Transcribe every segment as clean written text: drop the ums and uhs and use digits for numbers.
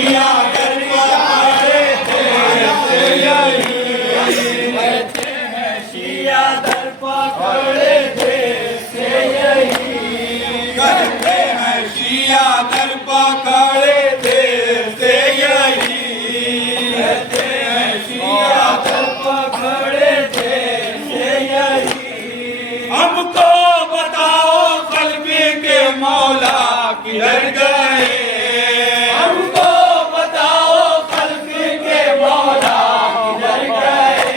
शिया दर पकड़े थे यही, कहते हैं शिया दर पकड़े थे यही, कहते हैं शिया दर पकड़े थे यही, कहते हैं शिया दर पकड़े थे यही। हमको बताओ कल्बी के मौला किधर गए, हमको बताओ कल्बी के मौला किधर गए।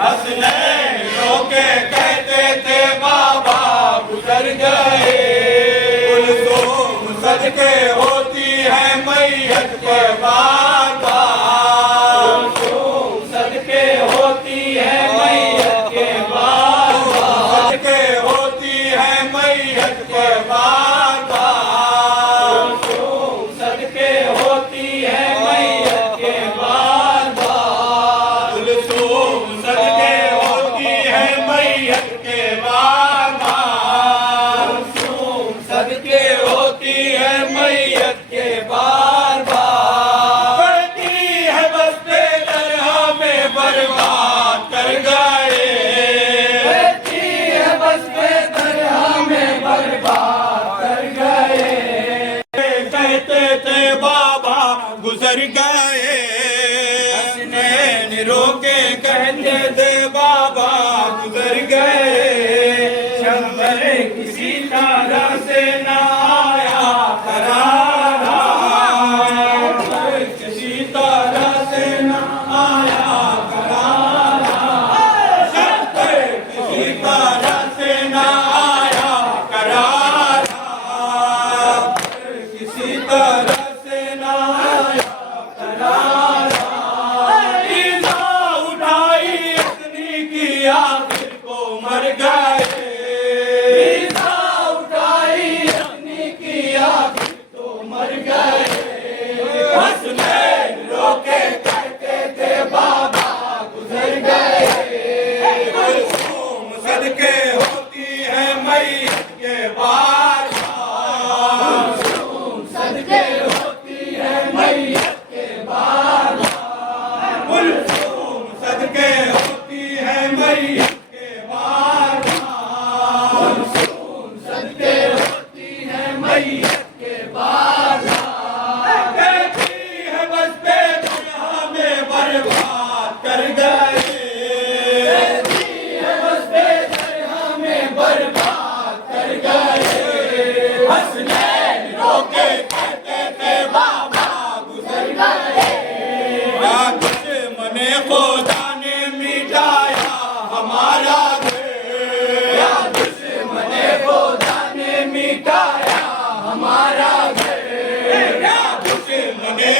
हसनैन रोके कहते थे बाबा गुजर गए। कुलसूम सदके होती है मैयत के बार बार, कुलसूम सदके होती है मैयत के बार बार, सदके होती है मैयत के बार बार, कुलसूम सदके होती है मैयत के बार बार, कुलसूम सदके होती है मैयत के बार बार, कुलसूम सदके होती है मैयत के बार बार। पड़ती है बस्ते दरगाह में बर्बाद कर गए, पड़ती है बस्ते दरगाह में बर्बाद कर गए। कहते थे बाबा गुजर गए, हसनैन रोके कहते थे बाबा गुजर गए। शंकर किसी तरह से ना आया करारा, शंकर किसी तरह से ना आया करारा, शंकर किसी तरह से ना आया करारा, किसी तरह से ना आया करारा। ईसा उठाई इतनी की आखिर को मर गए, ईसा उठाई इतनी की आखिर तो मर गए। हसनैन रोके कहते थे बाबा गुजर गए। कुलसूम सदके होती है मैयत के बार बार, कुलसूम सदके होती है मैयत के बार बार, कुलसूम सदके होती है मैयत के बार बार, कुलसूम सदके होती है मैयत के बार बार। कहती है बस्ते दरगाह में बर्बाद कर गए, कहती है बस्ते दरगाह में बर्बाद कर गए। हसनैन रोके कहते थे बाबा गुजर गए। क्या दुश्मने खुदा ने मिटाया हमारा घर, क्या दुश्मने खुदा ने मिटाया हमारा घर, क्या दुश्मने